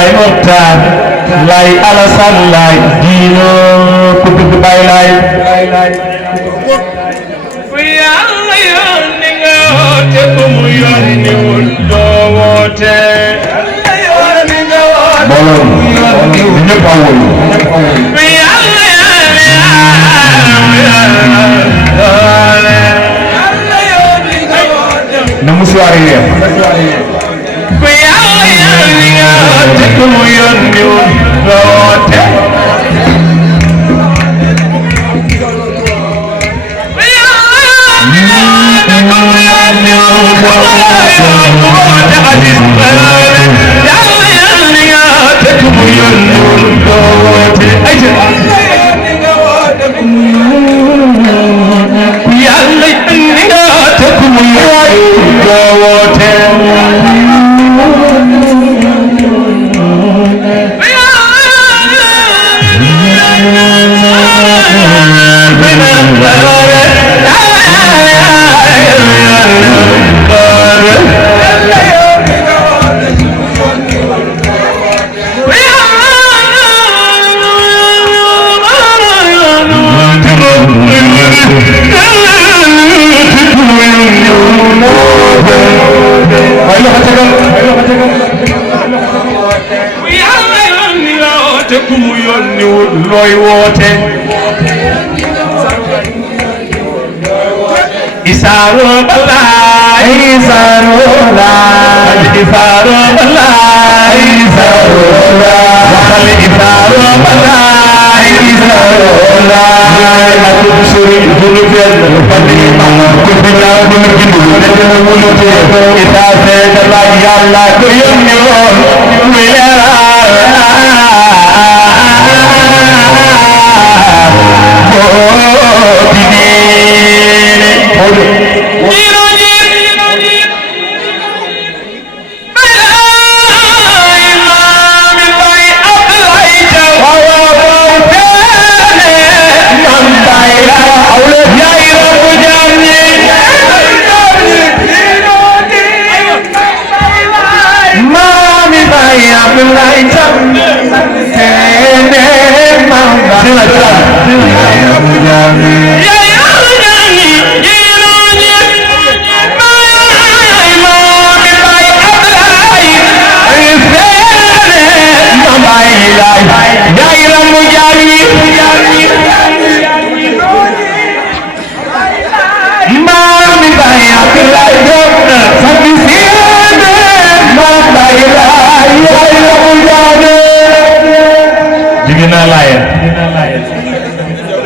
Lay Mokhtar Lay Alassane Lay diino ku bëgg Baay Lay Yàlla yónni nga woote ku mu yónni wul doo woote mbooloo ñëpp a wóolu na musuwaar yi yeex ku Yàlla yónni nga woote ku mu yónni wul doo woote looy woote isaaro balay isaaro balay isaaro balay isaaro waxal isaaro balay isaaro balay ak suri bulu ben fadi ma ko bina bulu bindu ne wulu te ita se dala yalla ko yonni won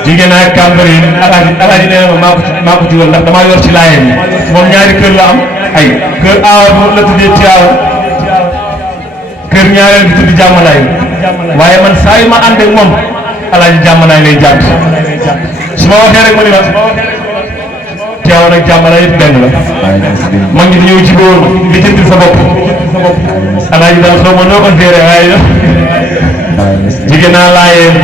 jigéen ak Cambérène alaaji nee na maa ko jugal ndax damaa yor ci laayeen moom ñaari kër la am ay kër aawa moom la tuddee Tiwaawan kër ñaareel bi tudd Jàmmalaay waaye man saa yu ma ànd ak moom alaaji Jàmmalaay lay jàpp su ma waxee rek ma ni ma Tiwaawan ak Jàmmalaay yëpp benn la mag ñi dañoo jibóor di jëndil sa bopp alaaji daal soo ma noo ko géré waaye jigéen naa laayeen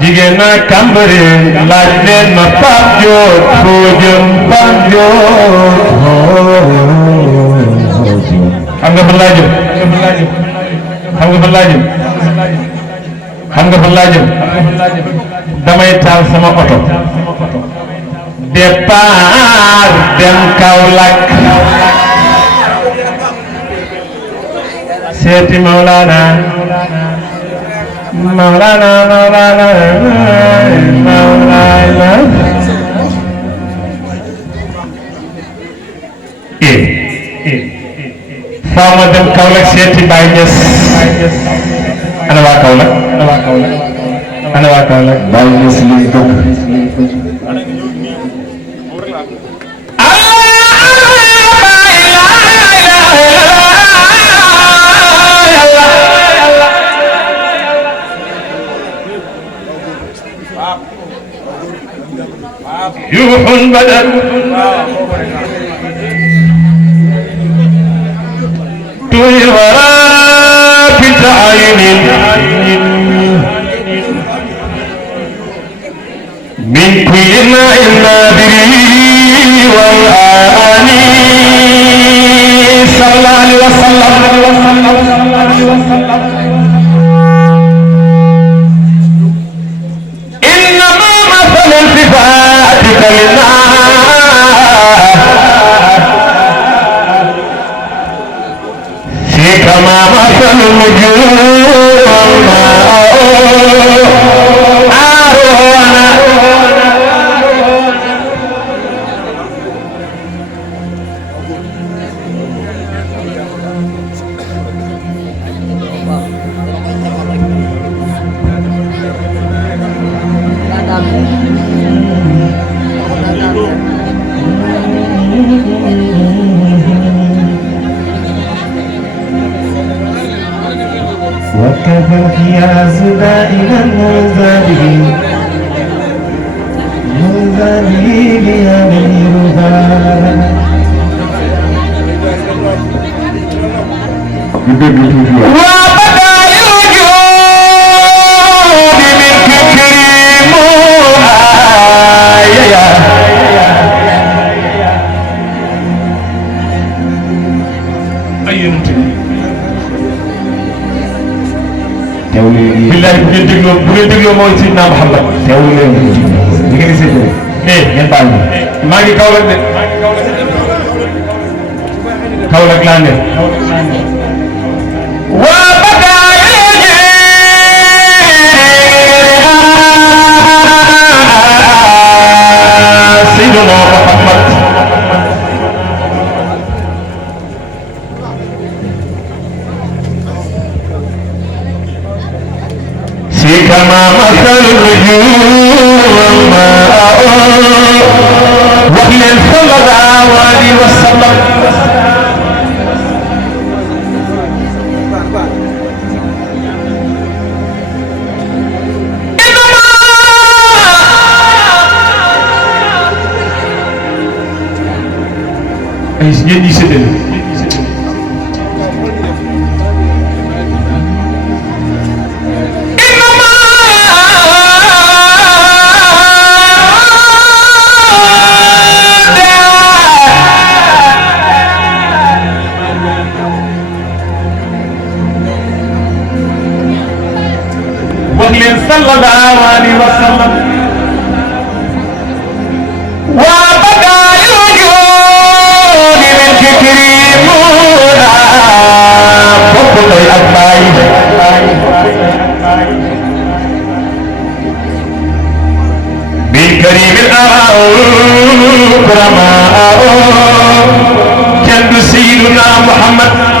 jigéen naa Cambérène laaj leen ma Pape Diop foo jëm Pape Diop xam nga fan laa jëm xam nga fan laa jëm xam nga fan laa jëm damay taal sama oto départ dem Kaolack seeti Maulana faaw ma dem Kaolack seeti Baye Niass ana waa Kaolack ana waa Kaolack Baye Niass li dëkk يوح بدل طول وراك عين من كل ماء نادري والآني صلى الله عليه وسلم إنما مثل التفاتك للناس في كما مثل النجوم وكفى القياس دائما منزله بأمير وبدا الوجود منك كريم بالله بغن دغلو موي سيدنا محمد تيولي ديغي سيدنا ngeen baal ma ngi Kaolack de Kaolack laa ne wa badaaji Seydina Muhammad كما مثل النجوم وهي صلى الله عليه وسلم صلى الله عليه وسلم وبدا الوجود من كريمنا فقل الأباي بالكريم الأكرماء جد سيدنا محمد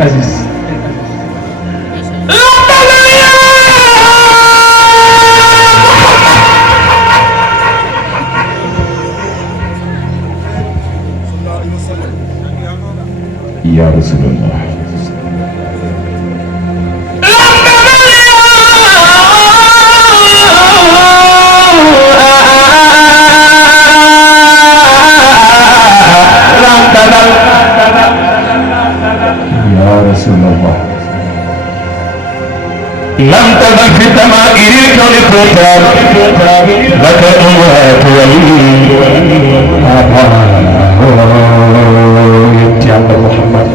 عزيز يا رسول الله لم تزل في الدمائر الكون الكتاب لك أموات يا محمد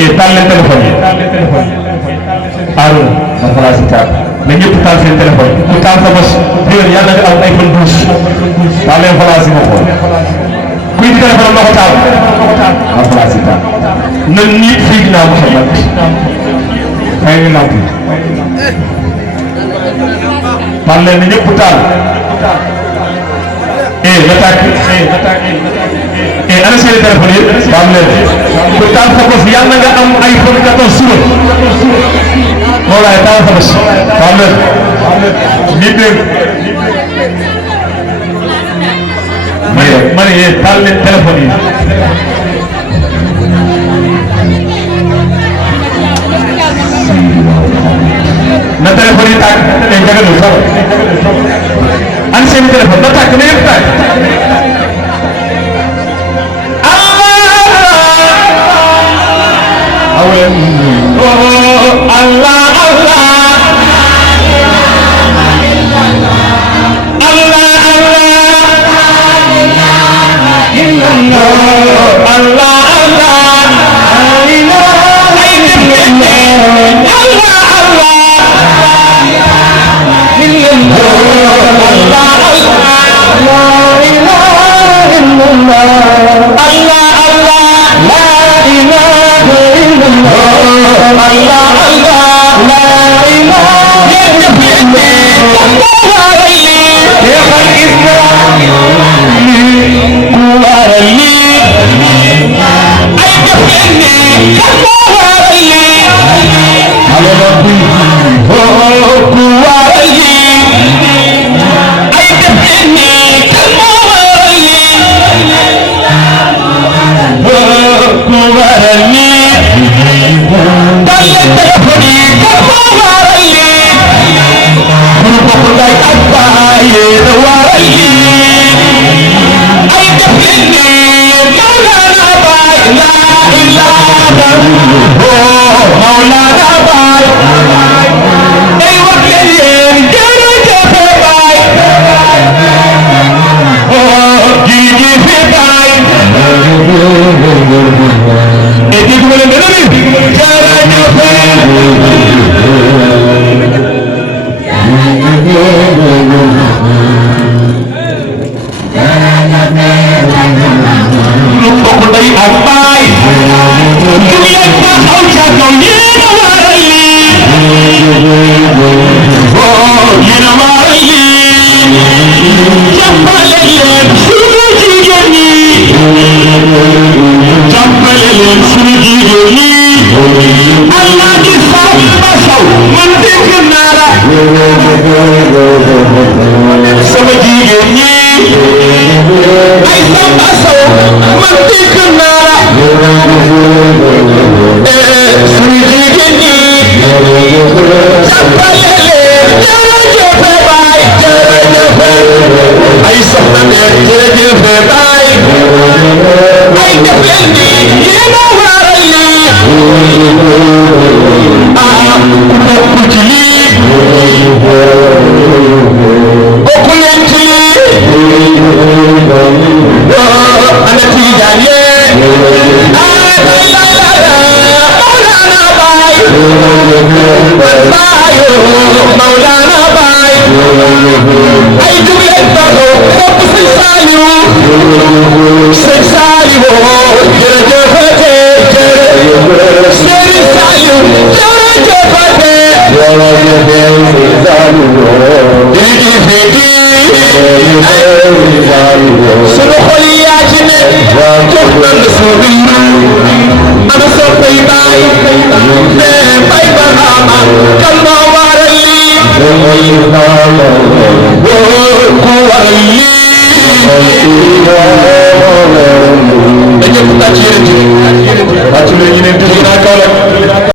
يتعلم التليفون أرون خلاص كتاب من يبقى تعال في التليفون كتاب فبس دير يلا أو أيفون بوش تعال خلاص مخون كل تليفون الله تعالى خلاص كتاب ننيت فينا محمد أين ناقي parle ni ñepp taal l'attaque ana seen téléphone yi parle ku taal sa boss yalla nga am iPhone 14 suba wala taal sa boss parle ni deg mane taal leen téléphone yi tàkk te njëgënu sax an seen téléphone ba tàkk na yëpp tàkk